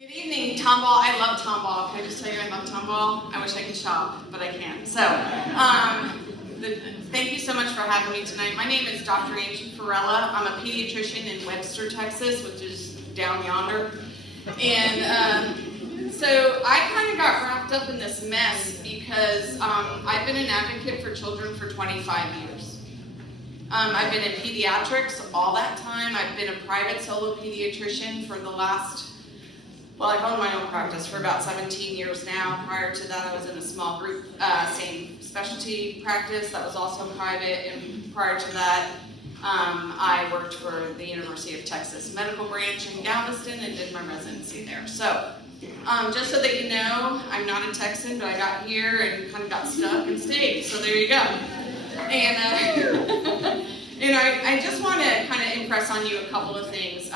Good evening, Tomball. I love Tomball. Can I just tell you I love Tomball? I wish I could shop, but I can't. So, thank you so much for having me tonight. My name is Dr. Angelina Farella. I'm a pediatrician in Webster, Texas, which is down yonder. And so I kind of got wrapped up in this mess because I've been an advocate for children for 25 years. I've been in pediatrics all that time. I've been a private solo pediatrician for the last, well, I've owned my own practice for about 17 years now. Prior to that, I was in a small group, same specialty practice that was also private. And prior to that, I worked for the University of Texas Medical Branch in Galveston and did my residency there. So, just so that you know, I'm not a Texan, but I got here and kind of got stuck and stayed. So there you go. And I just want to kind of impress on you a couple of things.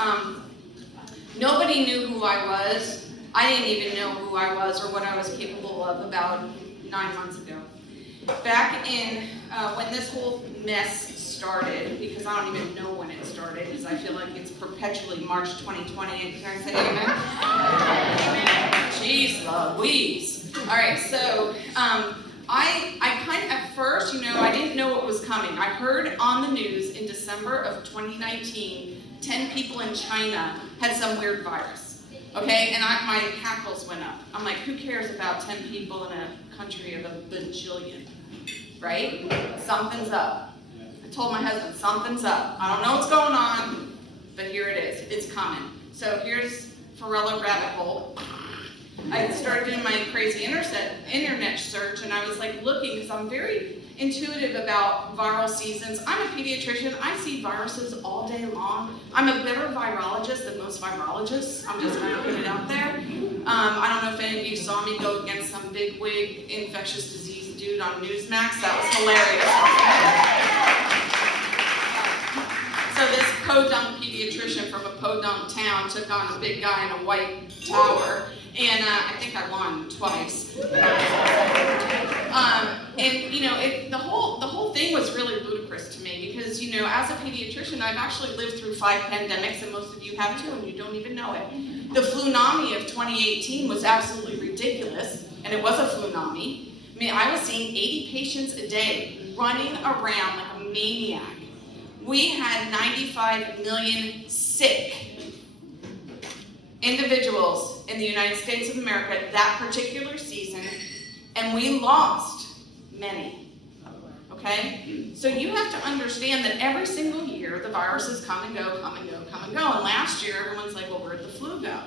Nobody knew who I was. I didn't even know who I was or what I was capable of about 9 months ago. Back in, when this whole mess started, because I don't even know when it started, because I feel like it's perpetually March 2020, and can I say amen? Jeez Louise. All right, so I kind of, at first, I didn't know what was coming. I heard on the news in December of 2019, 10 people in China had some weird virus, okay? And my hackles went up. I'm like, who cares about 10 people in a country of a bajillion, right? Something's up. I told my husband, something's up. I don't know what's going on, but here it is. It's coming. So here's Farella rabbit hole. I started doing my crazy internet search, and I was like looking, because I'm very intuitive about viral seasons. I'm a pediatrician. I see viruses all day long. I'm a better virologist than most virologists. I'm just going to put it out there. I don't know if any of you saw me go against some big wig infectious disease dude on Newsmax. That was hilarious. So this podunk pediatrician from a podunk town took on a big guy in a white tower. And I think I won twice. The whole thing was really ludicrous to me because, as a pediatrician, I've actually lived through 5 pandemics, and most of you have too, and you don't even know it. The flunami of 2018 was absolutely ridiculous, and it was a flunami. I mean, I was seeing 80 patients a day running around like a maniac. We had 95 million sick individuals in the United States of America that particular season, and we lost many, okay? So you have to understand that every single year the viruses come and go, come and go, come and go, and last year everyone's like, well, where'd the flu go?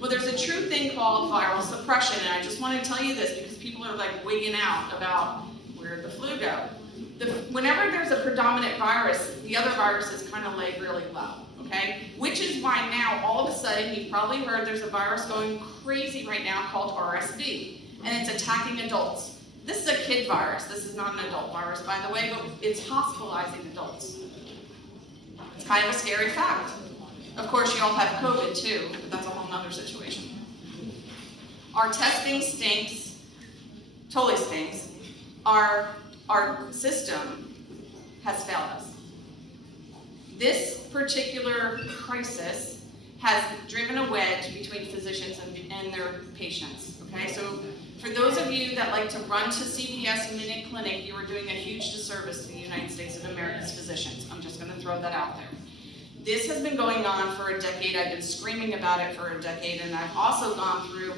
Well, there's a true thing called viral suppression, and I just want to tell you this because people are like wigging out about where'd the flu go. Whenever there's a predominant virus, the other viruses kind of lay really low. Okay? Which is why now, all of a sudden, you've probably heard there's a virus going crazy right now called RSV, and it's attacking adults. This is a kid virus. This is not an adult virus, by the way, but it's hospitalizing adults. It's kind of a scary fact. Of course, you all have COVID too, but that's a whole nother situation. Our testing stinks, totally stinks. Our system has failed us. This particular crisis has driven a wedge between physicians and their patients, okay? So for those of you that like to run to CVS Minute Clinic, you are doing a huge disservice to the United States of America's physicians. I'm just gonna throw that out there. This has been going on for a decade. I've been screaming about it for a decade, and I've also gone through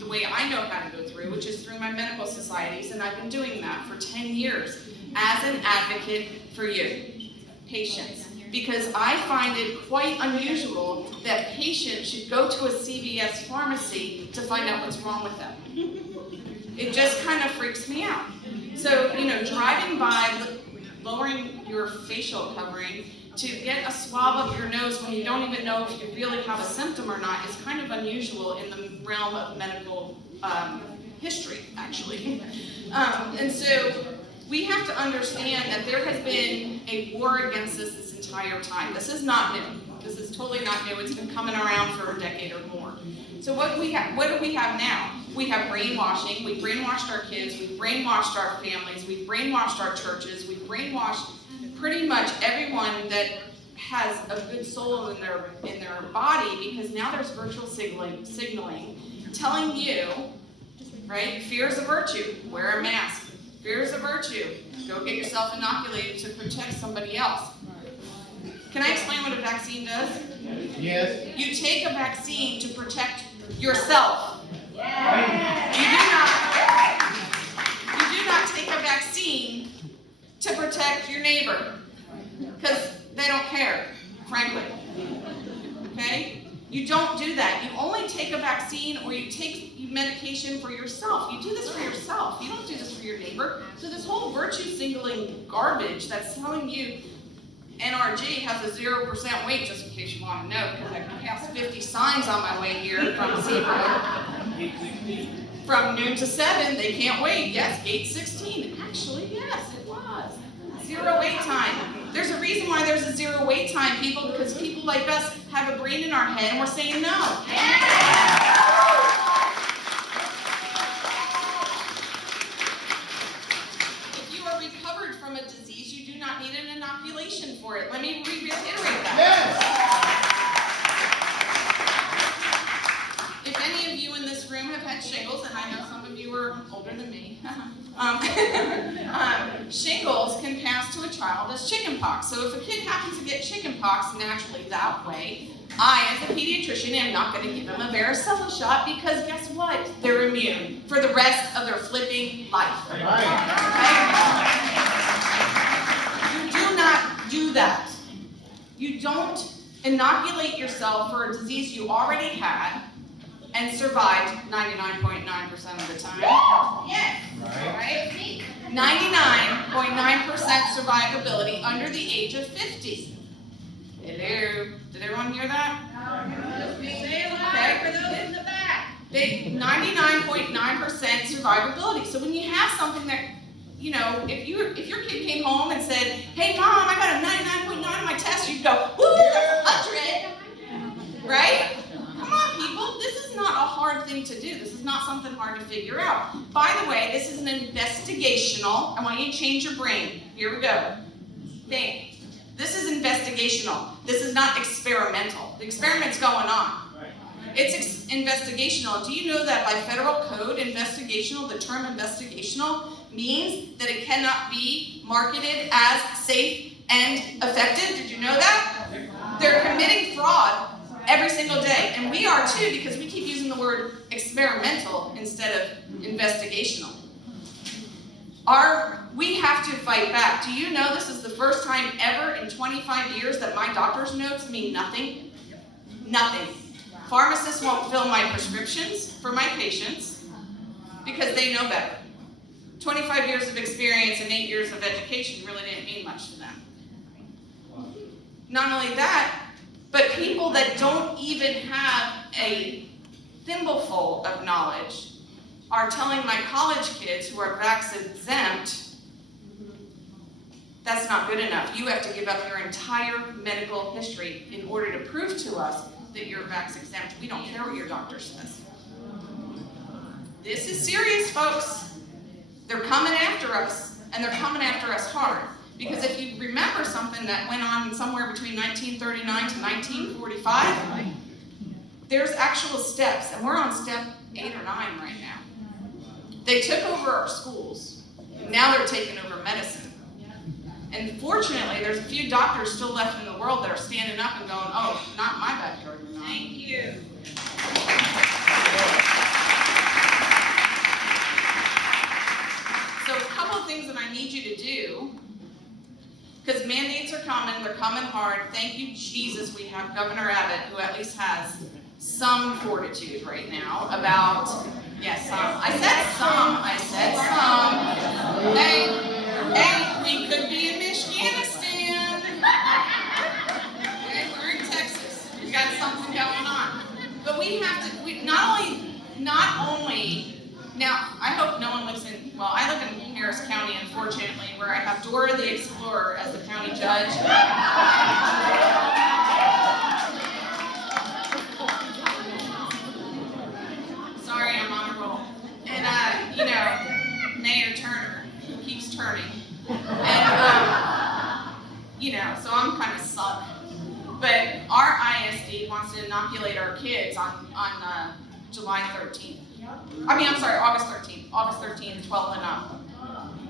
the way I know how to go through, which is through my medical societies, and I've been doing that for 10 years as an advocate for you, patients. Because I find it quite unusual that patients should go to a CVS pharmacy to find out what's wrong with them. It just kind of freaks me out. So, driving by, lowering your facial covering to get a swab of your nose when you don't even know if you really have a symptom or not is kind of unusual in the realm of medical history, actually. And so we have to understand that there has been a war against this entire time. This is not new. This is totally not new. It's been coming around for a decade or more. So what do we have now? We have brainwashing. We've brainwashed our kids. We've brainwashed our families. We've brainwashed our churches. We've brainwashed pretty much everyone that has a good soul in their body, because now there's virtual signaling telling you, right? Fear is a virtue. Wear a mask. Fear is a virtue. Go get yourself inoculated to protect somebody else. Can I explain what a vaccine does? Yes. You take a vaccine to protect yourself. Yes. You do not take a vaccine to protect your neighbor, because they don't care, frankly. Okay? You don't do that. You only take a vaccine or you take medication for yourself. You do this for yourself. You don't do this for your neighbor. So this whole virtue signaling garbage that's telling you NRG has a 0% weight, just in case you want to know, because I passed 50 signs on my way here from Zebra. From noon to 7, they can't wait. Yes, gate 16. Actually, yes, it was. 0 wait time. There's a reason why there's a 0 wait time, people, because people like us have a brain in our head and we're saying no. If you are recovered from a disease, you do not need an inoculation for it. Let me reiterate that. If any of you in this room have had shingles, and I know some of you are older than me, shingles can pass to a child as chickenpox. So if a kid happens to get chickenpox naturally that way, I, as a pediatrician, am not going to give them a varicella shot, because guess what? They're immune for the rest of their flipping life. Okay? You do not do that. You don't inoculate yourself for a disease you already had and survived 99.9% of the time. Yes. Right? 99.9% survivability under the age of 50. Hello? Did everyone hear that? Okay. For those in the back. 99.9% survivability. So when you have something that, you know, if your kid came home and said, "Hey mom, I got a 99.9 on my test," you'd go, "Woo, that's 100." Right? Come on, people. This is not a hard thing to do. This is not something hard to figure out. By the way, this is an investigational. I want you to change your brain. Here we go. Think. This is investigational. This is not experimental. The experiment's going on. It's investigational. Do you know that by federal code, investigational, the term investigational means that it cannot be marketed as safe and effective? Did you know that? They're committing fraud every single day. And we are too, because we keep using the word experimental instead of investigational. We have to fight back. Do you know this is the first time ever in 25 years that my doctor's notes mean nothing? Nothing. Pharmacists won't fill my prescriptions for my patients because they know better. 25 years of experience and 8 years of education really didn't mean much to them. Not only that, but people that don't even have a thimbleful of knowledge are telling my college kids who are vax exempt, that's not good enough. You have to give up your entire medical history in order to prove to us that you're vax exempt. We don't care what your doctor says. This is serious, folks. They're coming after us, and they're coming after us hard. Because if you remember something that went on somewhere between 1939 to 1945, there's actual steps, and we're on step 8 or 9 right now. They took over our schools, and now they're taking over medicine. And fortunately, there's a few doctors still left in the world that are standing up and going, "Oh, not my backyard, you're not." Thank you. So a couple of things that I need you to do, because mandates are coming, they're coming hard. Thank you, Jesus, we have Governor Abbott, who at least has some fortitude right now about, yes, I said some. Hey, we could be in Michiganistan. Okay, we're in Texas. We've got something going on. But we have to, not only, now, I hope no one lives in, well, I live in Harris County, unfortunately, where I have Dora the Explorer as the county judge. Sorry, I'm on a roll. And, Mayor Turner keeps turning. And, so I'm kind of stuck. inoculate our kids on July 13th. I'm sorry, August 13th. August 13th, 12 and up.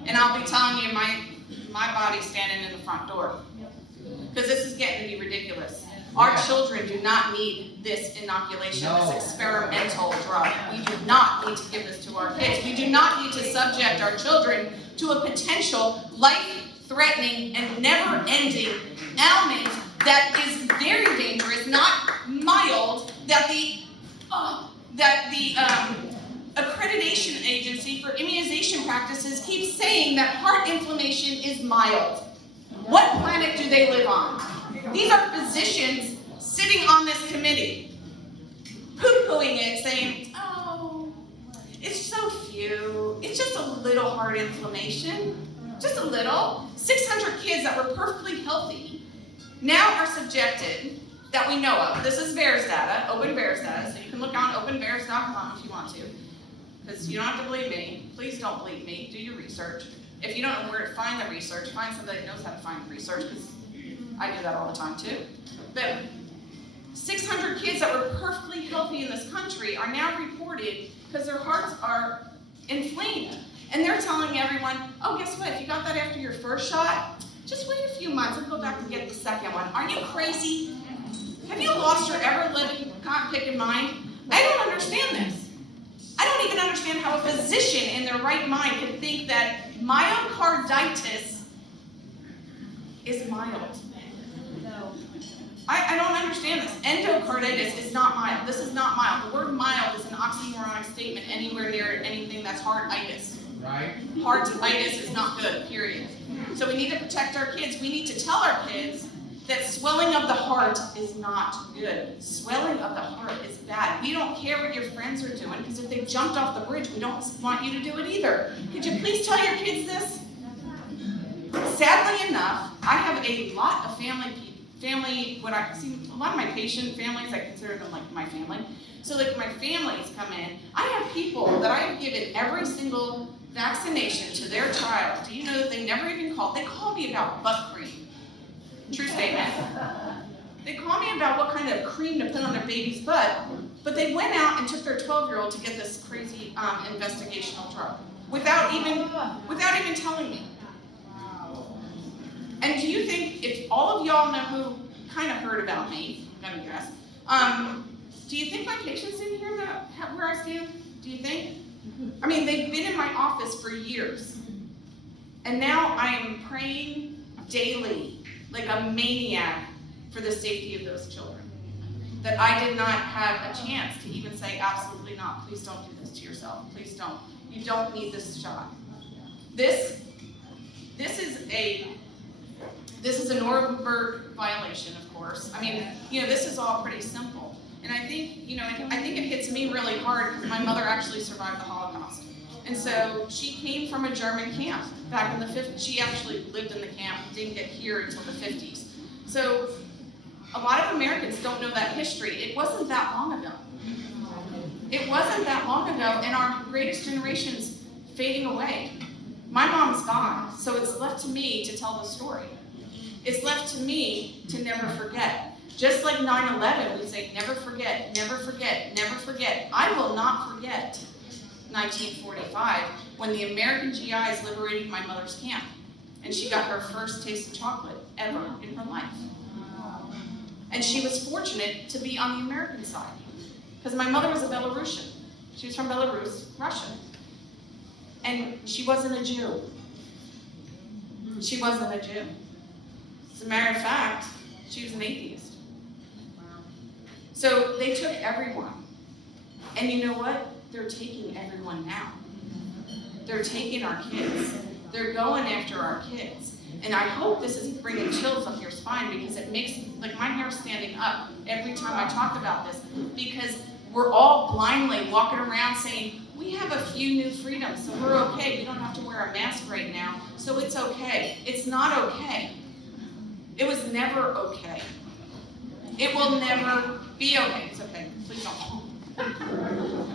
And I'll be telling you, my body's standing in the front door. Because this is getting to be ridiculous. Our children do not need this inoculation, this experimental drug. We do not need to give this to our kids. We do not need to subject our children to a potential life-threatening and never-ending ailment that is very dangerous, not mild, that the accreditation agency for immunization practices keeps saying that heart inflammation is mild. What planet do they live on? These are physicians sitting on this committee, poo-pooing it, saying, oh, it's so few. It's just a little heart inflammation, just a little. 600 kids that were perfectly healthy now are subjected, that we know of. This is VAERS data, open VAERS data, so you can look on openvaers.com if you want to, because you don't have to believe me. Please don't believe me. Do your research. If you don't know where to find the research, find somebody that knows how to find the research, because I do that all the time too. But 600 kids that were perfectly healthy in this country are now reported because their hearts are inflamed. And they're telling everyone, oh, guess what? If you got that after your first shot, just wait a few months and go back and get the second one. Are you crazy? Have you lost your ever-living cotton-picking mind? I don't understand this. I don't even understand how a physician in their right mind can think that myocarditis is mild. No. I don't understand this. Endocarditis is not mild. This is not mild. The word mild is an oxymoronic statement anywhere near anything that's heartitis. Right. Heartitis is not good, period. So we need to protect our kids. We need to tell our kids that swelling of the heart is not good. Swelling of the heart is bad. We don't care what your friends are doing, because if they jumped off the bridge, we don't want you to do it either. Could you please tell your kids this? Sadly enough, I have a lot of when I see a lot of my patient families, I consider them like my family. So like my families come in, I have people that I have given every single vaccination to their child. Do you know that they never even call? They call me about butt cream. True statement. They call me about what kind of cream to put on their baby's butt, but they went out and took their 12-year-old to get this crazy investigational drug without even telling me. And do you think, if all of y'all know who kind of heard about me, I'm gonna guess, do you think my patients in here where I stand? Do you think? I mean, they've been in my office for years. And now I am praying daily, like a maniac, for the safety of those children. That I did not have a chance to even say, absolutely not, please don't do this to yourself, please don't. You don't need this shot. This is a Nuremberg violation, of course. I mean, this is all pretty simple. And I think, I think it hits me really hard because my mother actually survived the Holocaust. And so she came from a German camp back in the 50s. She actually lived in the camp, didn't get here until the 50s. So a lot of Americans don't know that history. It wasn't that long ago. It wasn't that long ago, and our greatest generation's fading away. My mom's gone, so it's left to me to tell the story. It's left to me to never forget. Just like 9/11, we say, never forget, never forget, never forget. I will not forget 1945, when the American GIs liberated my mother's camp, and she got her first taste of chocolate ever in her life. And she was fortunate to be on the American side, because my mother was a Belarusian. She was from Belarus, Russia. And she wasn't a Jew. She wasn't a Jew. As a matter of fact, she was an atheist. So they took everyone. And you know what? They're taking everyone now. They're taking our kids. They're going after our kids. And I hope this isn't bringing chills up your spine, because it makes, like, my hair standing up every time I talk about this, because we're all blindly walking around saying, we have a few new freedoms, so we're okay. We don't have to wear a mask right now, so it's okay. It's not okay. It was never okay. It will never be okay. It's okay. Please don't. I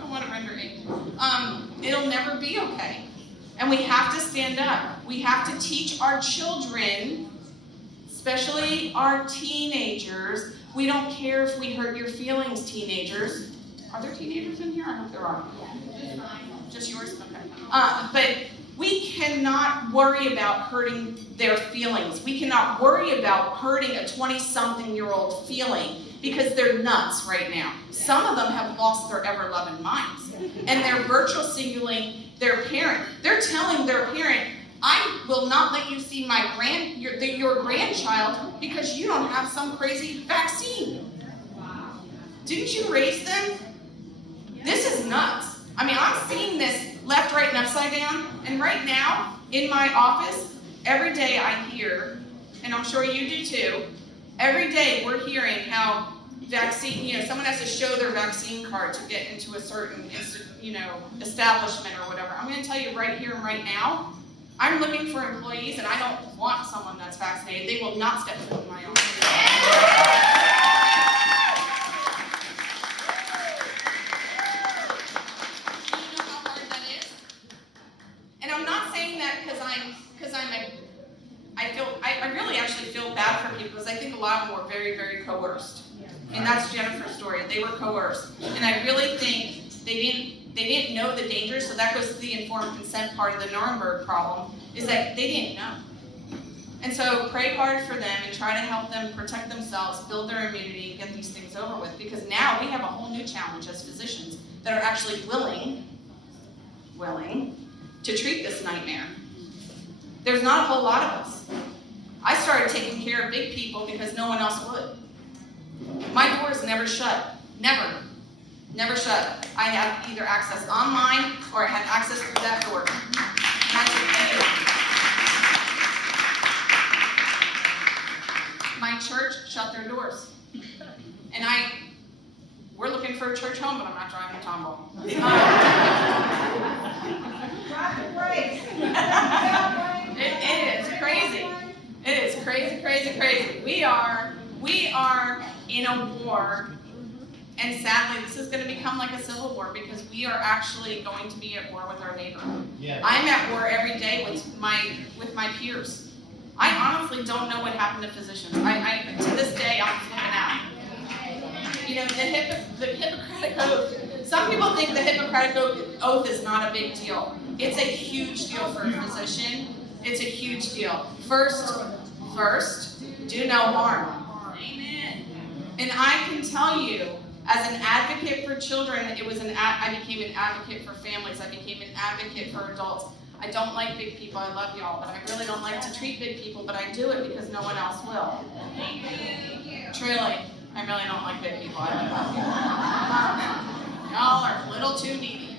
don't want to render angry. It'll never be okay. And we have to stand up. We have to teach our children, especially our teenagers, We don't care if we hurt your feelings, teenagers. Are there teenagers in here? I hope there are. Just yours? Okay. But we cannot worry about hurting their feelings. We cannot worry about hurting a 20-something-year-old feeling because they're nuts right now. Some of them have lost their ever-loving minds. And they're virtual signaling their parent. They're telling their parent, I will not let you see your grandchild because you don't have some crazy vaccine. Didn't you raise them? This is nuts. I mean, I'm seeing this left, right, and upside down. And right now, in my office, every day I hear, and I'm sure you do too, every day we're hearing how vaccine, someone has to show their vaccine card to get into a certain, establishment or whatever. I'm going to tell you right here and right now, I'm looking for employees and I don't want someone that's vaccinated. They will not step foot in my office. I really actually feel bad for people because I think a lot of them were very, very coerced. And that's Jennifer's story. They were coerced. And I really think they didn't know the danger, so that goes to the informed consent part of the Nuremberg problem, is that they didn't know. And so pray hard for them and try to help them protect themselves, build their immunity, and get these things over with. Because now we have a whole new challenge as physicians that are actually willing to treat this nightmare. There's not a whole lot of us. I started taking care of big people because no one else would. My door is never shut. Never. Never shut. I have either access online or I have access through that door. And I take anyone. My church shut their doors. And we're looking for a church home, but I'm not driving to Tomball. It is crazy. It is crazy, crazy, crazy. We are in a war, and sadly, this is going to become like a civil war because we are actually going to be at war with our neighbor. Yeah. I'm at war every day with my peers. I honestly don't know what happened to physicians. To this day, I'm flipping out. The Hippocratic Oath. Some people think the Hippocratic Oath is not a big deal. It's a huge deal for a physician. It's a huge deal. First, do no harm. Amen. And I can tell you, as an advocate for children, I became an advocate for families. I became an advocate for adults. I don't like big people. I love y'all, but I really don't like to treat big people, but I do it because no one else will. Truly, I really don't like big people. I don't love people. Y'all are a little too needy.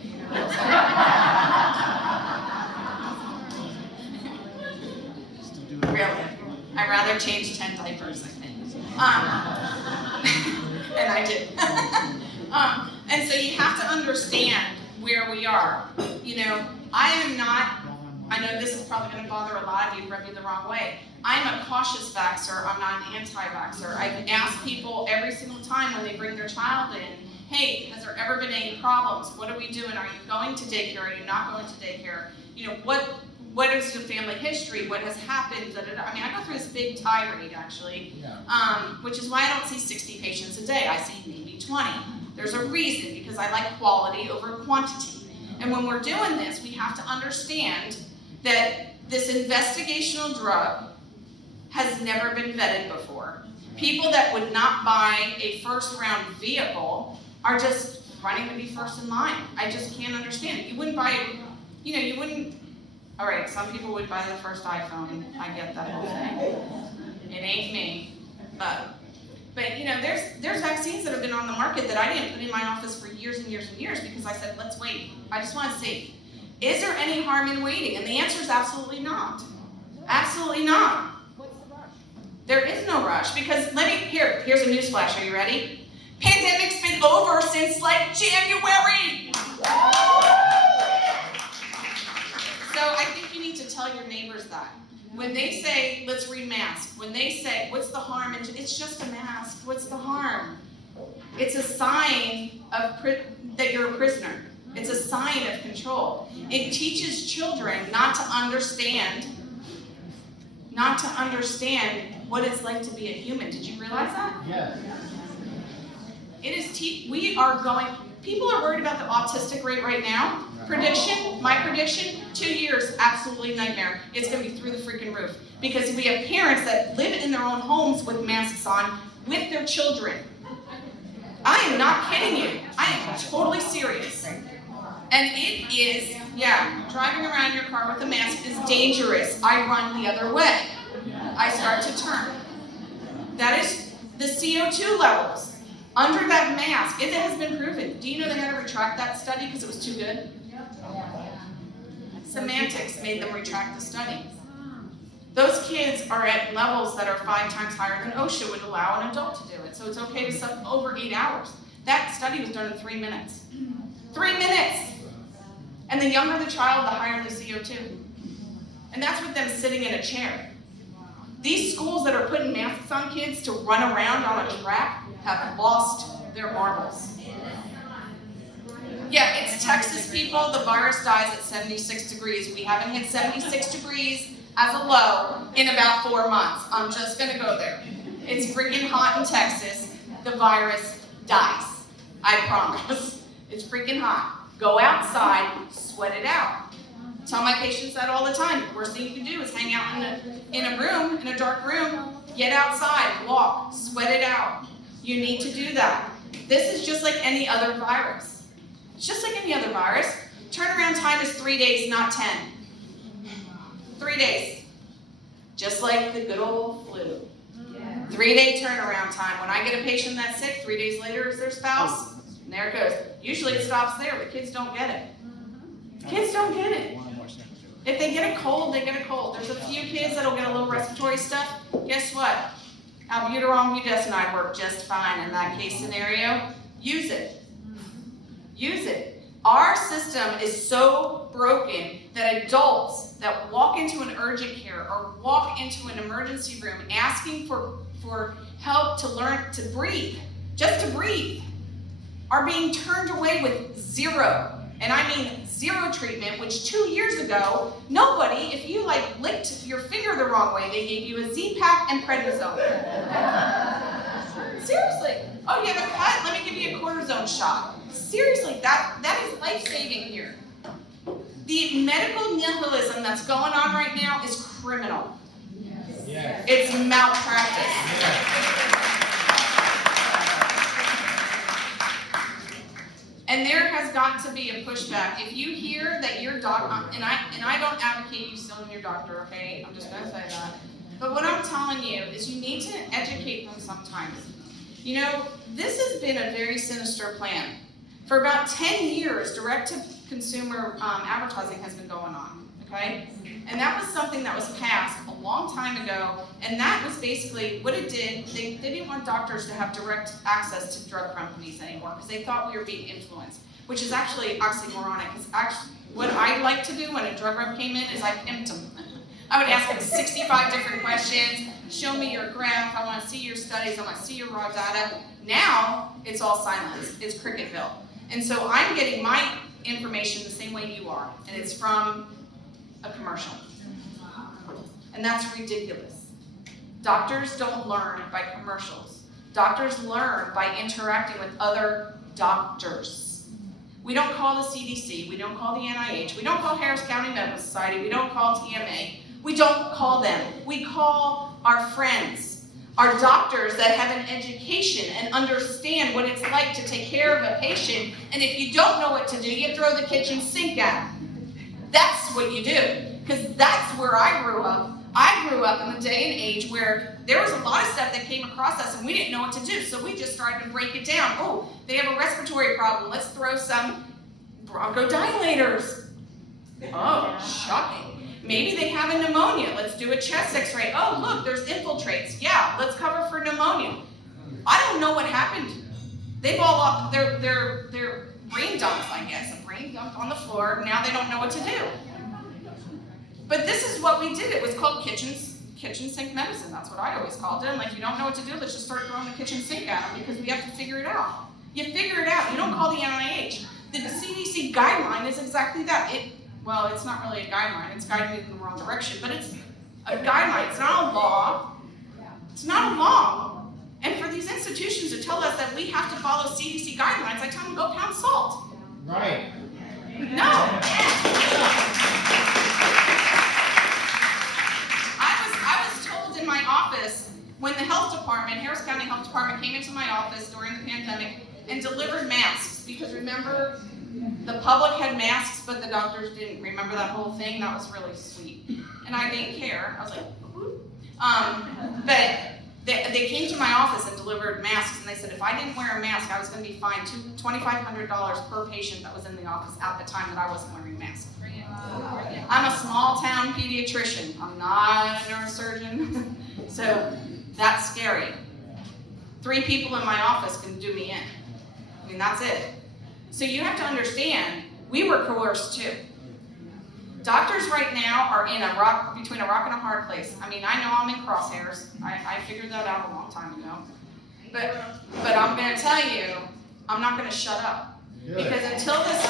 Really. I'd rather change 10 diapers, I think. And I did. And so you have to understand where we are. I know this is probably going to bother a lot of you, rub you the wrong way. I'm a cautious vaxxer, I'm not an anti-vaxxer. I ask people every single time when they bring their child in, hey, has there ever been any problems? What are we doing? Are you going to daycare? Are you not going to daycare? What is your family history? What has happened? I mean, I go through this big tirade, actually, which is why I don't see 60 patients a day. I see maybe 20. There's a reason, because I like quality over quantity. And when we're doing this, we have to understand that this investigational drug has never been vetted before. People that would not buy a first-round vehicle are just running to be first in line. I just can't understand it. You wouldn't buy it, all right, some people would buy the first iPhone. I get that whole thing. It ain't me. But there's vaccines that have been on the market that I didn't put in my office for years and years and years because I said, let's wait. I just want to see, is there any harm in waiting? And the answer is absolutely not. Absolutely not. What's the rush? There is no rush because here's a newsflash. Are you ready? Pandemic's been over since like January. So I think you need to tell your neighbors that. When they say, let's remask, when they say, what's the harm? It's just a mask. What's the harm? It's a sign of that you're a prisoner. It's a sign of control. It teaches children not to understand what it's like to be a human. Did you realize that? Yes. It is, people are worried about the autistic rate right now. My prediction, 2 years, absolutely nightmare. It's going to be through the freaking roof. Because we have parents that live in their own homes with masks on with their children. I am not kidding you. I am totally serious. And it is, driving around your car with a mask is dangerous. I run the other way. I start to turn. That is the CO2 levels under that mask. It has been proven. Do you know they had to retract that study because it was too good? Semantics made them retract the study. Those kids are at levels that are 5 times higher than OSHA would allow an adult to do it. So it's okay to suffer over 8 hours. That study was done in 3 minutes. 3 minutes! And the younger the child, the higher the CO2. And that's with them sitting in a chair. These schools that are putting masks on kids to run around on a track have lost their marbles. Yeah, it's Texas, people. The virus dies at 76 degrees. We haven't hit 76 degrees as a low in about 4 months. I'm just going to go there. It's freaking hot in Texas. The virus dies. I promise. It's freaking hot. Go outside, sweat it out. Tell my patients that all the time. The worst thing you can do is hang out in a room, in a dark room. Get outside, walk, sweat it out. You need to do that. This is just like any other virus. It's just like any other virus. Turnaround time is 3 days, not 10. 3 days. Just like the good old flu. 3-day turnaround time. When I get a patient that's sick, 3 days later is their spouse. And there it goes. Usually it stops there, but kids don't get it. Kids don't get it. If they get a cold, they get a cold. There's a few kids that'll get a little respiratory stuff. Guess what? Albuterol budesonide work just fine in that case scenario. Use it. Use it. Our system is so broken that adults that walk into an urgent care or walk into an emergency room asking for help to learn to breathe, just to breathe, are being turned away with zero, and I mean zero treatment, which 2 years ago, nobody, if you licked your finger the wrong way, they gave you a Z-Pack and prednisone. Seriously. Oh, you have a cut? Let me give you a cortisone shot. Seriously, that is life-saving here. The medical nihilism that's going on right now is criminal. Yes. It's malpractice. Yes. And there has got to be a pushback. If you hear that your doctor, and I don't advocate you suing your doctor, okay? I'm just going to say that. But what I'm telling you is you need to educate them sometimes. You know, this has been a very sinister plan. For about 10 years, direct-to-consumer advertising has been going on, okay? And that was something that was passed a long time ago, and that was basically what it did. They didn't want doctors to have direct access to drug companies anymore because they thought we were being influenced, which is actually oxymoronic. Because actually, what I like to do when a drug rep came in is I pimped them. I would ask them 65 different questions. Show me your graph. I want to see your studies. I want to see your raw data. Now, it's all silence. It's Cricketville. And so I'm getting my information the same way you are, and it's from a commercial. And that's ridiculous. Doctors don't learn by commercials. Doctors learn by interacting with other doctors. We don't call the CDC, we don't call the NIH, we don't call Harris County Medical Society, we don't call TMA. We don't call them. We call our friends, our doctors that have an education and understand what it's like to take care of a patient. And if you don't know what to do, you throw the kitchen sink at them. That's what you do. Because that's where I grew up. I grew up in the day and age where there was a lot of stuff that came across us and we didn't know what to do. So we just started to break it down. Oh, they have a respiratory problem. Let's throw some bronchodilators. Oh, shocking. Maybe they have a pneumonia. Let's do a chest x-ray. Oh, look, there's infiltrates. Yeah, let's cover for pneumonia. I don't know what happened. They've all up their brain dumps, I guess. A brain dump on the floor. Now they don't know what to do. But this is what we did. It was called kitchen sink medicine. That's what I always called it. I'm like, you don't know what to do, let's just start throwing the kitchen sink at them because we have to figure it out. You figure it out. You don't call the NIH. The CDC guideline is exactly that. Well, it's not really a guideline. It's guiding me in the wrong direction, but it's a guideline. It's not a law. It's not a law. And for these institutions to tell us that we have to follow CDC guidelines, I tell them, go pound salt. Right. No. I was told in my office, when the health department, Harris County Health Department came into my office during the pandemic and delivered masks, because remember, the public had masks, but the doctors didn't. Remember that whole thing? That was really sweet. And I didn't care. I was like, whoop. But they came to my office and delivered masks, and they said if I didn't wear a mask, I was going to be fined $2,500 per patient that was in the office at the time that I wasn't wearing a mask. I'm a small town pediatrician. I'm not a neurosurgeon. So that's scary. 3 people in my office can do me in. I mean, that's it. So you have to understand, we were coerced too. Doctors right now are in between a rock and a hard place. I mean, I know I'm in crosshairs. I figured that out a long time ago. But I'm going to tell you, I'm not going to shut up. Good. Because until this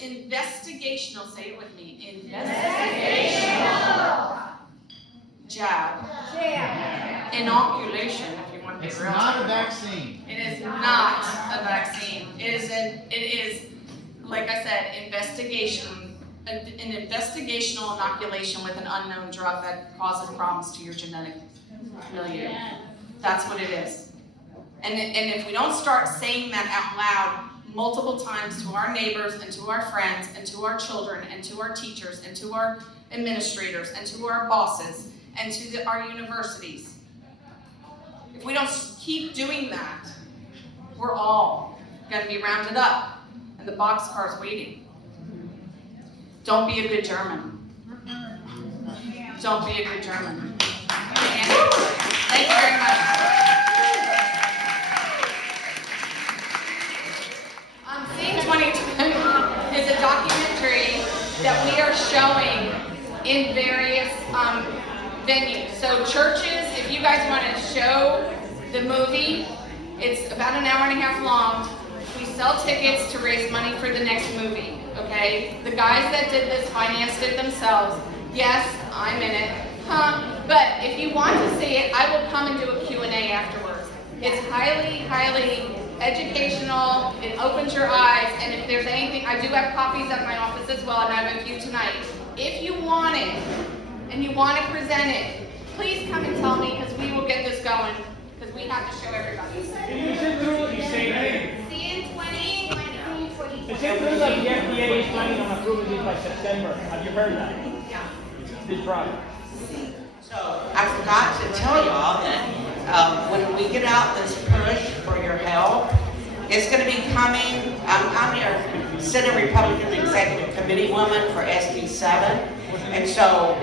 investigational, say it with me, investigational jab, inoculation, if you want to be It's real. not a vaccine. It is not a vaccine. It is, like I said, investigation, an investigational inoculation with an unknown drug that causes problems to your genetic milieu. That's what it is. And if we don't start saying that out loud multiple times to our neighbors and to our friends and to our children and to our teachers and to our administrators and to our bosses and to our universities, if we don't keep doing that, we're all going to be rounded up and the boxcar's waiting. Don't be a good German. Don't be a good German. Thank you very much. Seeing 2020 is a documentary that we are showing in various venues. So churches, if you guys want to show the movie, it's about an hour and a half long. We sell tickets to raise money for the next movie, okay? The guys that did this financed it themselves. Yes, I'm in it. But if you want to see it, I will come and do a Q&A afterwards. It's highly, highly educational. It opens your eyes. And if there's anything, I do have copies at my office as well, and I have a few tonight. If you want it, and you want to present it, please come and tell me, because we will get this going, because we have to show everybody. Is it true you say See in 2020. is it true that the FDA is planning on approving this by September? Have you heard that? Yeah. This product? So I forgot to tell y'all that when we get out this push for your help, it's going to be coming. I'm your Senate Republican Executive Committee woman for SB 7, and so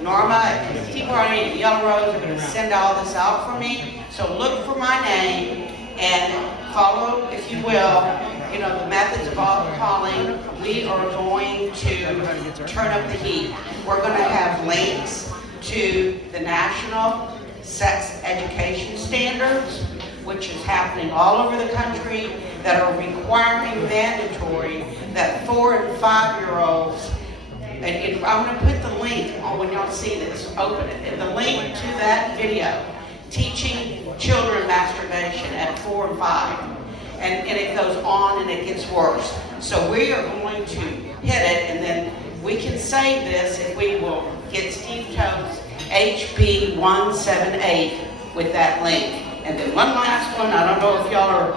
Norma, people on the Yellow Rose are going to send all this out for me. So look for my name and follow, if you will, the methods of calling. We are going to turn up the heat. We're going to have links to the National Sex Education Standards, which is happening all over the country, that are requiring mandatory that 4- and 5-year-olds, and I'm going to put the link on when y'all see this, open it, and the link to that video, teaching children masturbation at 4 and 5. And it goes on and it gets worse. So we are going to hit it, and then we can save this if we will get Steve Toad's HB 178 with that link. And then one last one, I don't know if y'all are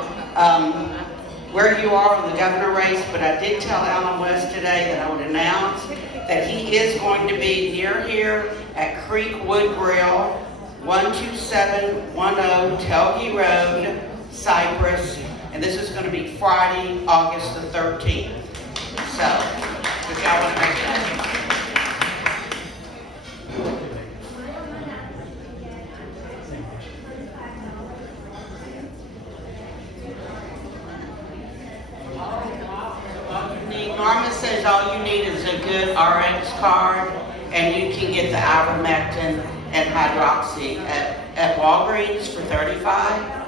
where you are on the governor race, but I did tell Alan West today that I would announce that he is going to be near here at Creekwood Grill, 12710 Telge Road, Cypress, and this is going to be Friday, August the 13th. So, if y'all want to make that. Norma says all you need is a good RX card, and you can get the ivermectin and hydroxy at Walgreens for $35.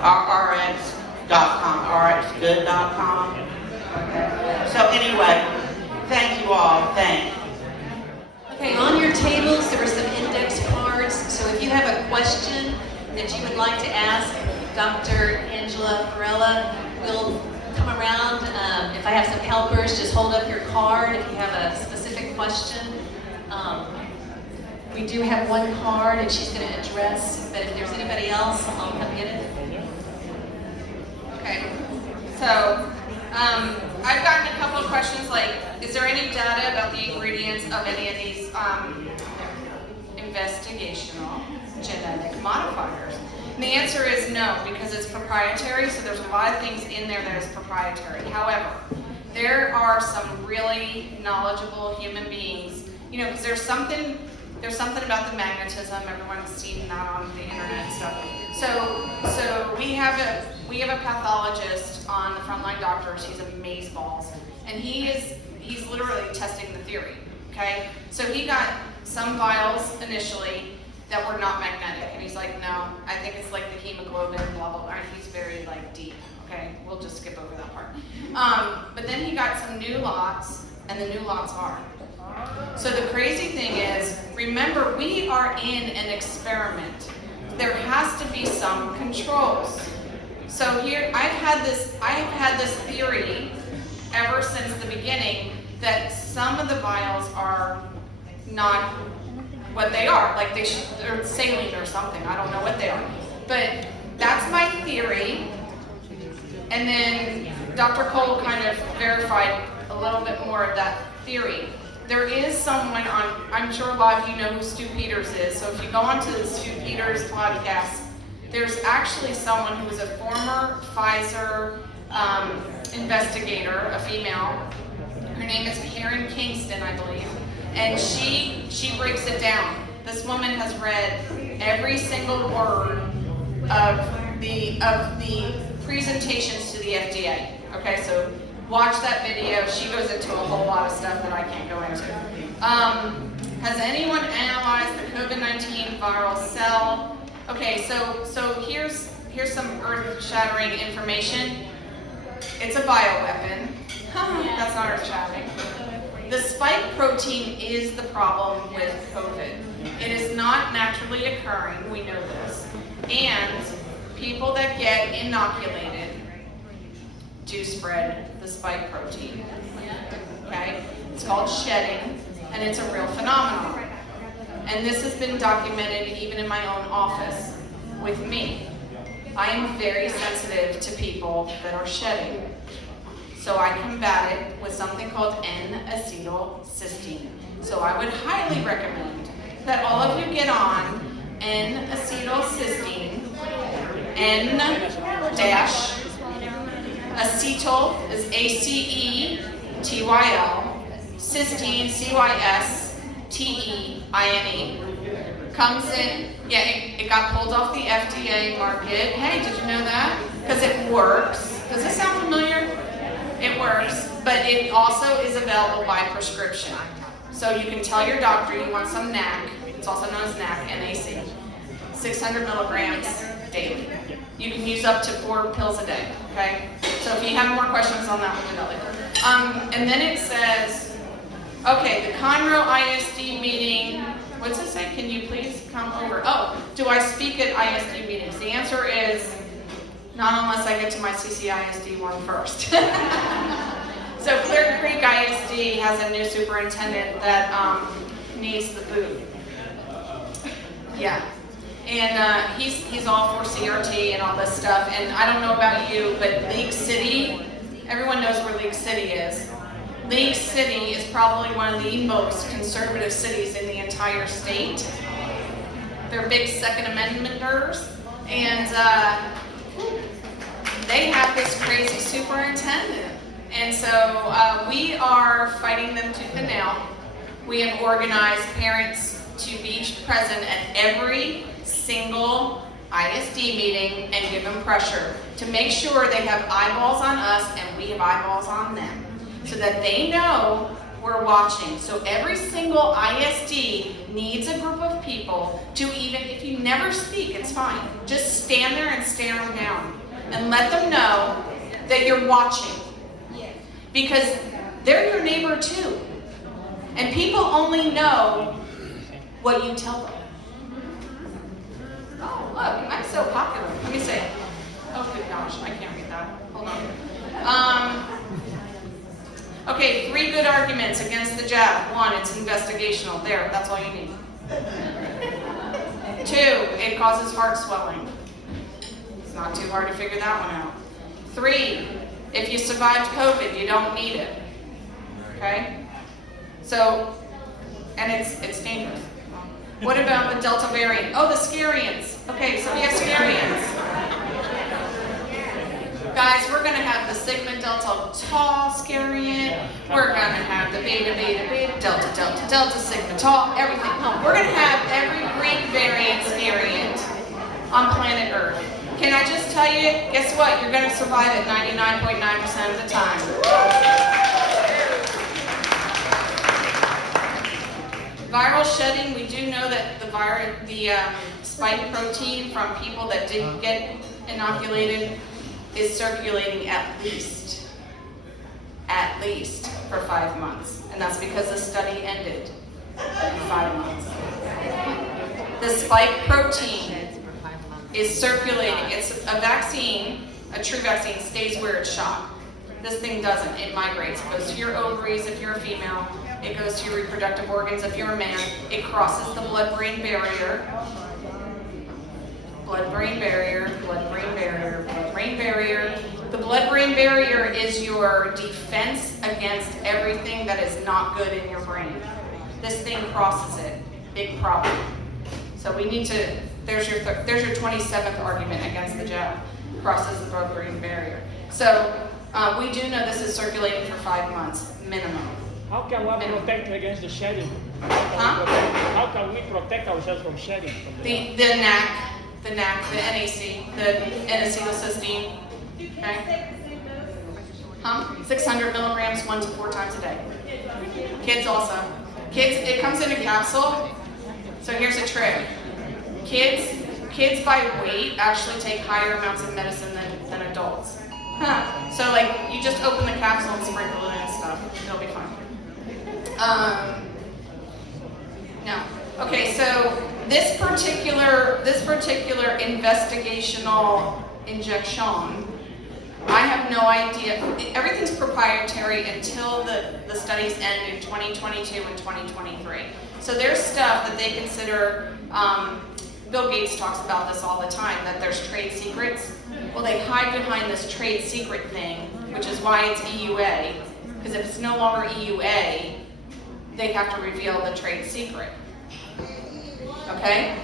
Our RX rxgood.com. So anyway, thank you all. Thank you. Okay, on your tables, there were some index cards, so if you have a question that you would like to ask Dr. Angela Farella, we'll come around. If I have some helpers, just hold up your card if you have a specific question. We do have one card and she's going to address, but if there's anybody else, I'll come get it. Okay, so I've gotten a couple of questions like, is there any data about the ingredients of any of these investigational genetic modifiers? And the answer is no, because it's proprietary, so there's a lot of things in there that is proprietary. However, there are some really knowledgeable human beings, you know, because there's something about the magnetism. Everyone's seen that on the internet and stuff. So we have a pathologist on the Frontline Doctors. He's amazeballs, and he's literally testing the theory. Okay, so he got some vials initially that were not magnetic, and he's like, no, I think it's like the hemoglobin, blah blah blah. And he's very like deep. Okay, we'll just skip over that part. But then he got some new lots, and the new lots are. So the crazy thing is, remember, we are in an experiment. There has to be some controls. So here, I've had this theory ever since the beginning that some of the vials are not what they are, like they're saline or something. I don't know what they are, but that's my theory. And then Dr. Cole kind of verified a little bit more of that theory. There is someone on, I'm sure a lot of you know who Stu Peters is, so if you go onto the Stu Peters podcast, there's actually someone who was a former Pfizer investigator, a female. Her name is Karen Kingston, I believe, and she breaks it down. This woman has read every single word of the presentations to the FDA. Okay, so watch that video. She goes into a whole lot of stuff that I can't go into. Has anyone analyzed the COVID-19 viral cell? Okay, so here's some earth-shattering information. It's a bioweapon. That's not earth-shattering. The spike protein is the problem with COVID. It is not naturally occurring, we know this. And people that get inoculated do spread the spike protein. Okay? It's called shedding, and it's a real phenomenon. And this has been documented even in my own office with me. I am very sensitive to people that are shedding. So I combat it with something called N-acetylcysteine. So I would highly recommend that all of you get on N-acetylcysteine. Acetyl is A-C-E-T-Y-L, cysteine, C-Y-S-T-E-I-N-E. Comes in, yeah, it got pulled off the FDA market. Hey, did you know that? Because it works. Does this sound familiar? It works, but it also is available by prescription. So you can tell your doctor you want some NAC. It's also known as NAC, N-A-C. 600 milligrams daily. You can use up to 4 pills a day, okay? So if you have more questions on that, we'll do that later. And then it says, okay, the Conroe ISD meeting, what's it say? Can you please come over? Oh, do I speak at ISD meetings? The answer is, not unless I get to my CCISD one first. So Clear Creek ISD has a new superintendent that needs the boot. Yeah. And he's all for CRT and all this stuff. And I don't know about you, but League City, everyone knows where League City is. League City is probably one of the most conservative cities in the entire state. They're big Second Amendmenters. And they have this crazy superintendent. And so we are fighting them tooth and nail. We have organized parents to be present at every single ISD meeting and give them pressure to make sure they have eyeballs on us and we have eyeballs on them so that they know we're watching. So every single ISD needs a group of people to, even if you never speak, it's fine. Just stand there and stare them down. and let them know that you're watching. Because they're your neighbor too. And people only know what you tell them. Oh, look, I'm so popular. Let me see. Oh, good gosh, I can't read that. Hold on. Okay, 3 good arguments against the jab. 1, it's investigational. There, that's all you need. 2, it causes heart swelling. It's not too hard to figure that one out. 3, if you survived COVID, you don't need it. Okay? So, and it's dangerous. What about the Delta variant? Oh, the scariants. Okay, so we have scariants. Guys, we're going to have the Sigma Delta Tau scariant. We're going to have the Beta Beta Beta Delta Delta Delta Sigma Tau, everything. We're going to have every Greek variant scariant on planet Earth. Can I just tell you, guess what? You're going to survive it 99.9% of the time. Viral shedding, we do know that the spike protein from people that didn't get inoculated is circulating at least for 5 months. And that's because the study ended in 5 months. The spike protein is circulating. It's a vaccine, a true vaccine stays where it's shot. This thing doesn't, it migrates. It goes to your ovaries if you're a female. It goes to your reproductive organs if you're a man. It crosses the blood-brain barrier. Blood-brain barrier, blood-brain barrier, blood-brain barrier. The blood-brain barrier is your defense against everything that is not good in your brain. This thing crosses it. Big problem. So we need to, there's your 27th argument against the jab. Crosses the blood-brain barrier. So we do know this is circulating for 5 months, minimum. How can one protect against the shedding? How can we protect ourselves from shedding? The NAC, the NAC, the Acetylcysteine, okay? 600 milligrams 1 to 4 times a day. Kids also. Kids, it comes in a capsule. So here's a trick. Kids by weight actually take higher amounts of medicine than adults. So like, you just open the capsule and sprinkle it in and stuff. It'll be fine. No. Okay, so this particular investigational injection, I have no idea. Everything's proprietary until the studies end in 2022 and 2023. So there's stuff that they consider, Bill Gates talks about this all the time, that there's trade secrets. Well, they hide behind this trade secret thing, which is why it's EUA. Because if it's no longer EUA, they have to reveal the trade secret. Okay?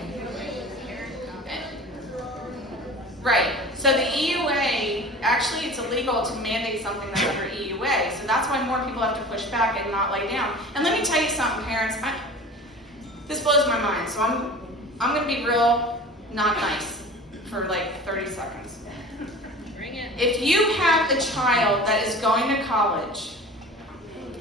Right. So the EUA, actually it's illegal to mandate something that's under EUA. So that's why more people have to push back and not lay down. And let me tell you something, parents. This blows my mind. So I'm going to be real not nice for like 30 seconds. Bring it. If you have a child that is going to college,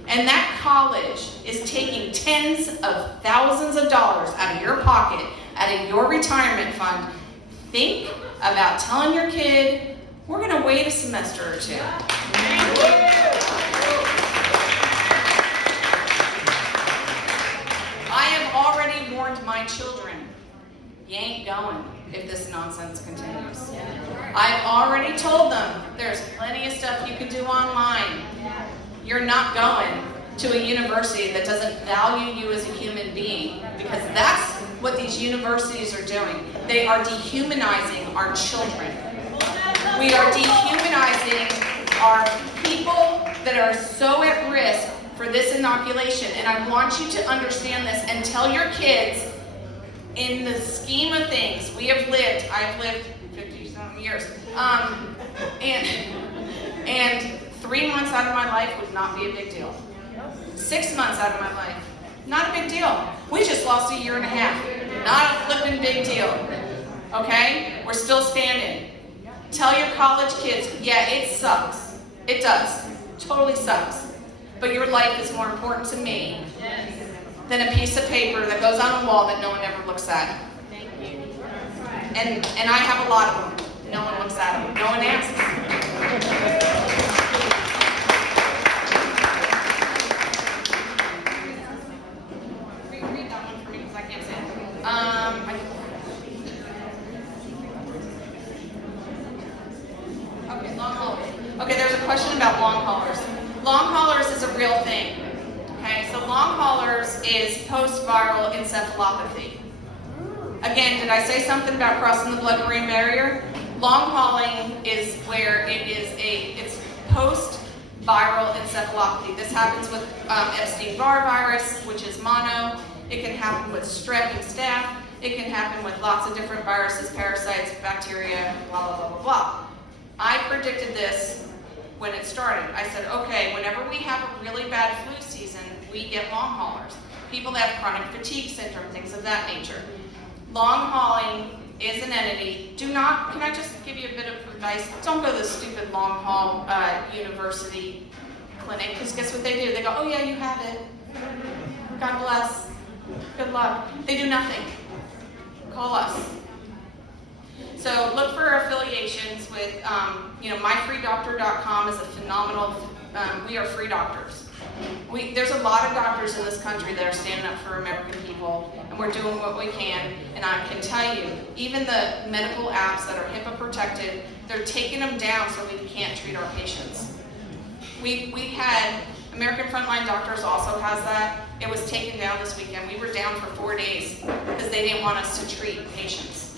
and that college is taking tens of thousands of dollars out of your pocket, out of your retirement fund, think about telling your kid, we're going to wait a semester or 2. I have already warned my children, you ain't going if this nonsense continues. I've already told them, there's plenty of stuff you can do online. You're not going to a university that doesn't value you as a human being, because that's what these universities are doing. They are dehumanizing our children. We are dehumanizing our people that are so at risk for this inoculation. And I want you to understand this and tell your kids, in the scheme of things, I've lived 50-something years, and 3 months out of my life would not be a big deal. 6 months out of my life, not a big deal. We just lost a year and a half. Not a flippin' big deal. Okay? We're still standing. Tell your college kids, yeah, it sucks. It does. Totally sucks. But your life is more important to me than a piece of paper that goes on a wall that no one ever looks at. And I have a lot of them. No one looks at them. No one asks. Read that one for me because I can't say it. Okay, long haulers. Okay, there's a question about long haulers. Long haulers is a real thing. Okay, so long haulers is post-viral encephalopathy. Again, did I say something about crossing the blood-brain barrier? Long hauling is where it's post-viral encephalopathy. This happens with Epstein-Barr virus, which is mono. It can happen with strep and staph. It can happen with lots of different viruses, parasites, bacteria, blah, blah, blah, blah, blah. I predicted this when it started. I said, okay, whenever we have a really bad flu season, we get long haulers. People that have chronic fatigue syndrome, things of that nature. Long hauling is an entity. Can I just give you a bit of advice? Don't go to the stupid long haul university clinic, because guess what they do? They go, oh yeah, you have it. God bless. Good luck. They do nothing. Call us. So look for affiliations with, myfreedoctor.com is a phenomenal, we are free doctors. There's a lot of doctors in this country that are standing up for American people, and we're doing what we can. And I can tell you, even the medical apps that are HIPAA protected, they're taking them down so we can't treat our patients. We had, American Frontline Doctors also has that. It was taken down this weekend. We were down for 4 days because they didn't want us to treat patients.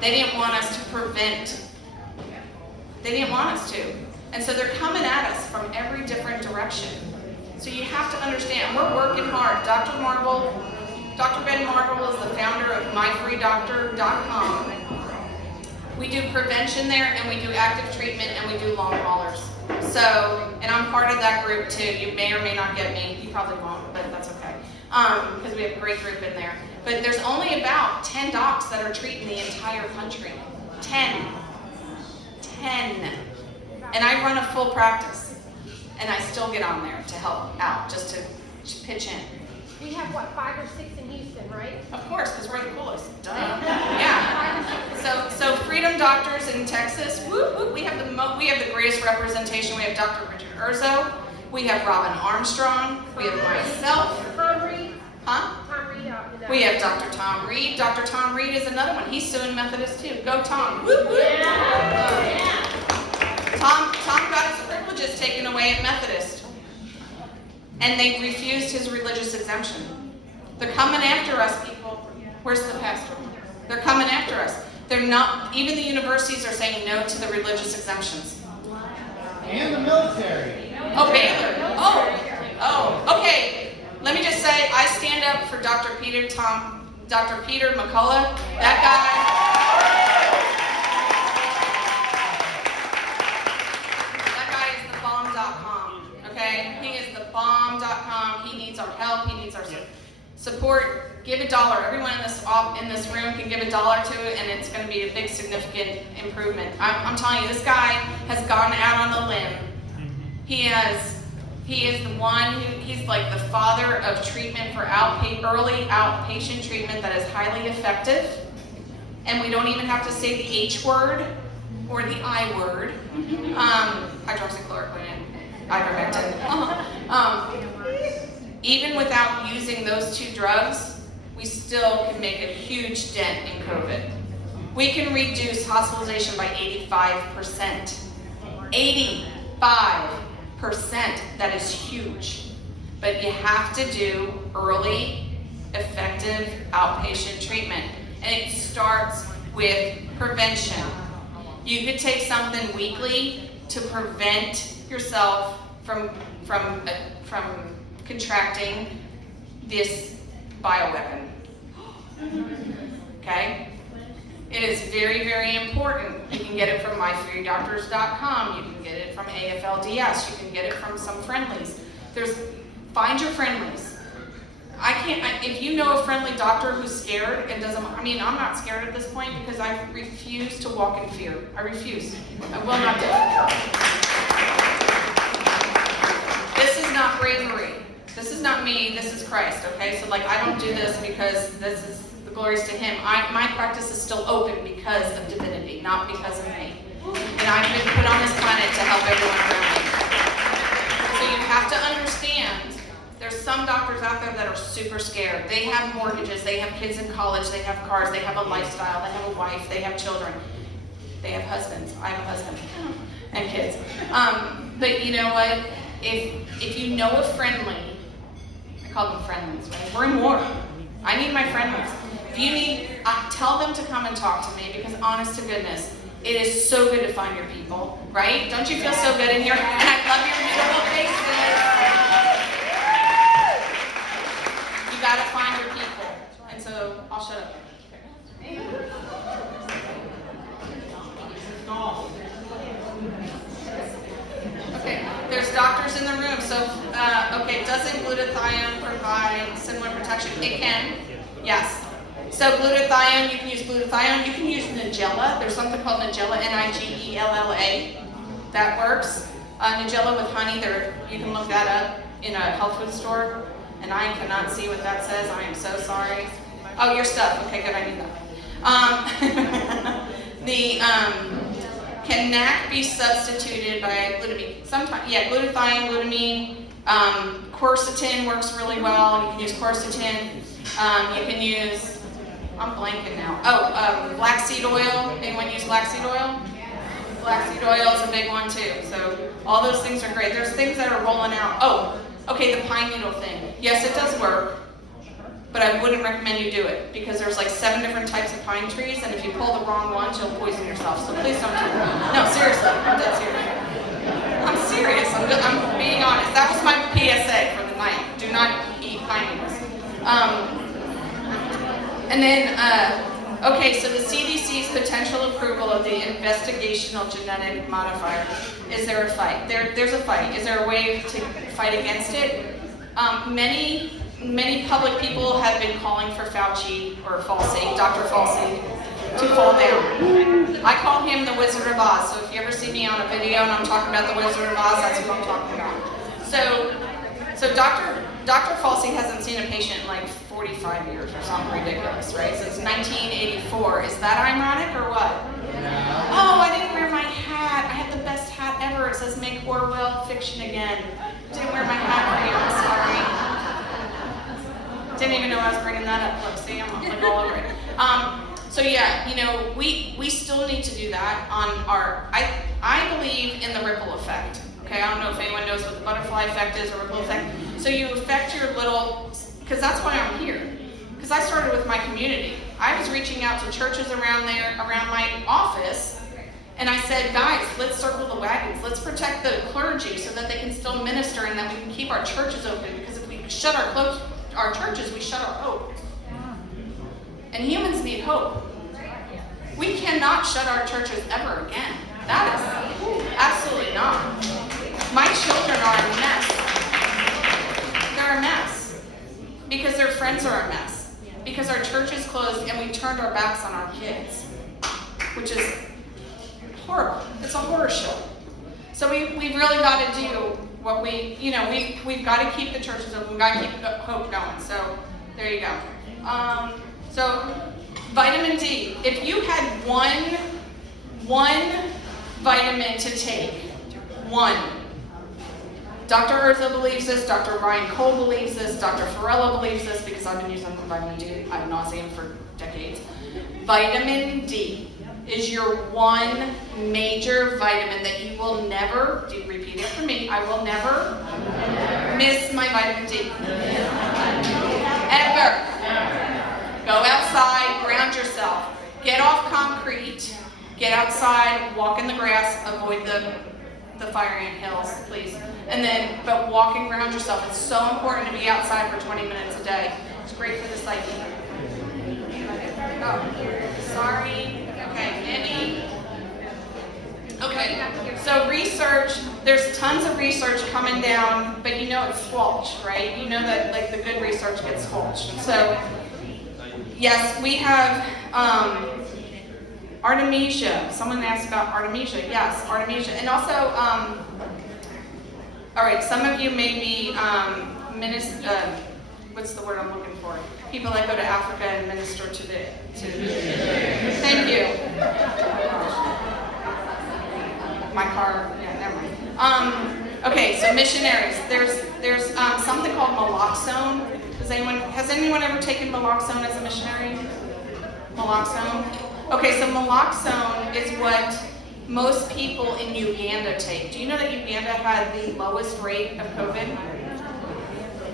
They didn't want us to prevent. They didn't want us to. And so they're coming at us from every different direction. So you have to understand, we're working hard. Dr. Ben Marble is the founder of myfreedoctor.com. We do prevention there, and we do active treatment, and we do long haulers. So, and I'm part of that group too. You may or may not get me. You probably won't, but that's okay. Because we have a great group in there. But there's only about 10 docs that are treating the entire country. 10. And I run a full practice. And I still get on there to help out, just to pitch in. We have, 5 or 6 in Houston, right? Of course, because we're the coolest. Duh. Yeah. So Freedom Doctors in Texas, whoop, whoop, we have the greatest representation. We have Dr. Richard Urzo. We have Robin Armstrong. We have myself. Tom Reed. Huh? Tom Reed out in the We have Dr. Tom Reed. Dr. Tom Reed is another one. He's suing Methodist too. Go Tom. Whoop, whoop. Yeah. Tom got his privileges taken away at Methodist. And they refused his religious exemption. They're coming after us, people. Where's the pastor? They're coming after us. They're not, even the universities are saying no to the religious exemptions. And the military. Oh, Baylor. Oh, okay. Let me just say, I stand up for Dr. Peter McCullough. That guy is the bomb.com, okay? He is the bomb.com. He needs our help. He needs our support. Give $1. Everyone in this room can give $1 to it, and it's going to be a big, significant improvement. I'm telling you, this guy has gone out on a limb. He is the one he's like the father of treatment for early outpatient treatment that is highly effective. And we don't even have to say the H word or the I word. Hydroxychloroquine, ivermectin. Even without using those 2 drugs, we still can make a huge dent in COVID. We can reduce hospitalization by 85%. 85%. That is huge. But you have to do early, effective outpatient treatment. And it starts with prevention. You could take something weekly to prevent yourself from contracting this bioweapon. Okay? It is very, very important. You can get it from myfreedoctors.com. You can get it from AFLDS. You can get it from some friendlies. Find your friendlies. If you know a friendly doctor who's scared and doesn't, I'm not scared at this point because I refuse to walk in fear. I refuse. I will not do it. This is not bravery. This is not me, this is Christ, okay? So like, I don't do this because this is the glories to him. My practice is still open because of divinity, not because of me. And I've been put on this planet to help everyone around me. So you have to understand, there's some doctors out there that are super scared. They have mortgages, they have kids in college, they have cars, they have a lifestyle, they have a wife, they have children. They have husbands. I have a husband and kids. But you know what? If you know a friendly, I call them friendlies, right? We're in war. I need my friendlies. If you need, tell them to come and talk to me, because honest to goodness, it is so good to find your people, right? Don't you feel so good in here? And I love your beautiful faces. You gotta find your people. And so, I'll shut up. Okay, there's doctors in the room. So, okay, doesn't glutathione provide similar protection? It can, yes. So glutathione, you can use glutathione. You can use Nigella. There's something called Nigella, Nigella. That works. Nigella with honey. You can look that up in a health food store. And I cannot see what that says. I am so sorry. Oh, your stuff. Okay, good. I need that. Can NAC be substituted by glutamine? Sometimes, yeah, glutathione, glutamine. Quercetin works really well. You can use quercetin. You can use, I'm blanking now. Oh, black seed oil. Anyone use black seed oil? Black seed oil is a big one too. So all those things are great. There's things that are rolling out. Oh, okay, the pine needle thing. Yes, it does work. But I wouldn't recommend you do it, because there's like 7 different types of pine trees, and if you pull the wrong ones, you'll poison yourself. So please don't do that. No, seriously, I'm dead serious. I'm serious. I'm being honest. That was my PSA for the night. Do not eat pine needles. And then, okay, so the CDC's potential approval of the investigational genetic modifier. Is there a fight? There's a fight. Is there a way to fight against it? Many public people have been calling for Fauci, or Falsey, Dr. Falsey, to fall down. I call him the Wizard of Oz, so if you ever see me on a video and I'm talking about the Wizard of Oz, that's what I'm talking about. So Dr. Falsey hasn't seen a patient in like 45 years or something ridiculous, right? Since 1984. Is that ironic or what? Oh, I didn't wear my hat. I had the best hat ever. It says "Make Orwell Fiction Again." Didn't wear my hat for you. I'm sorry. Didn't even know I was bringing that up. Look, see, I'm like all over it. So yeah, you know, we still need to do that on our. I believe in the ripple effect. Okay, I don't know if anyone knows what the butterfly effect is or ripple effect. So you affect your little, because that's why I'm here. Because I started with my community. I was reaching out to churches around my office, and I said, guys, let's circle the wagons. Let's protect the clergy so that they can still minister and that we can keep our churches open. Because if we shut our churches, we shut our hope. And humans need hope. We cannot shut our churches ever again. That is absolutely not. My children are a mess. They're a mess. Because their friends are a mess. Because our church is closed and we turned our backs on our kids. Which is horrible. It's a horror show. So we've really got to do what we've got to keep the churches open. We've got to keep hope going. So there you go. So vitamin D. If you had one vitamin to take, one. Dr. Urza believes this, Dr. Ryan Cole believes this, Dr. Farella believes this, because I've been using vitamin D ad nauseum for decades. Vitamin D is your one major vitamin that you will never, repeat it for me, I will never miss my vitamin D. Ever. Go outside, ground yourself. Get off concrete, get outside, walk in the grass, avoid the fire ant hills, please. But walk and ground yourself. It's so important to be outside for 20 minutes a day. It's great for the psyche. Oh, sorry. Okay, Okay, so research, there's tons of research coming down, but you know it's squelched, right? You know that like the good research gets squelched. So, yes, we have Artemisia. Someone asked about Artemisia. Yes, Artemisia. And also, all right, some of you may what's the word I'm looking for? People that go to Africa and minister to thank you. My car, yeah, never mind. Okay, so missionaries. There's something called naloxone. Has anyone ever taken naloxone as a missionary? Naloxone? Okay, so naloxone is what most people in Uganda take. Do you know that Uganda had the lowest rate of COVID?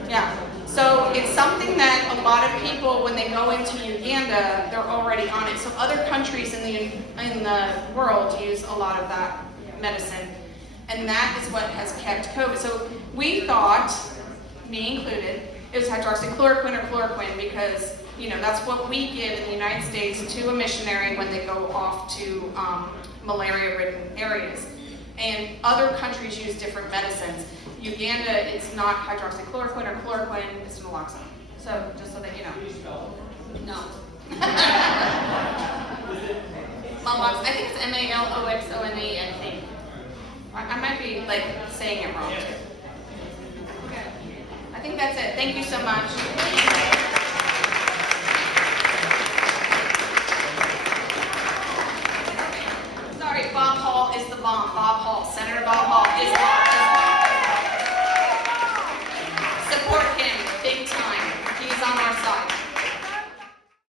Yeah. So it's something that a lot of people, when they go into Uganda, they're already on it. So other countries in the world use a lot of that medicine, and that is what has kept COVID. So we thought, me included, it was hydroxychloroquine or chloroquine because that's what we give in the United States to a missionary when they go off to malaria-ridden areas. And other countries use different medicines. Uganda, it's not hydroxychloroquine or chloroquine, it's naloxone. So, just so that you know. No. Maloxone, I think it's Maloxone, I think. I might be, saying it wrong, too. Okay. I think that's it. Thank you so much.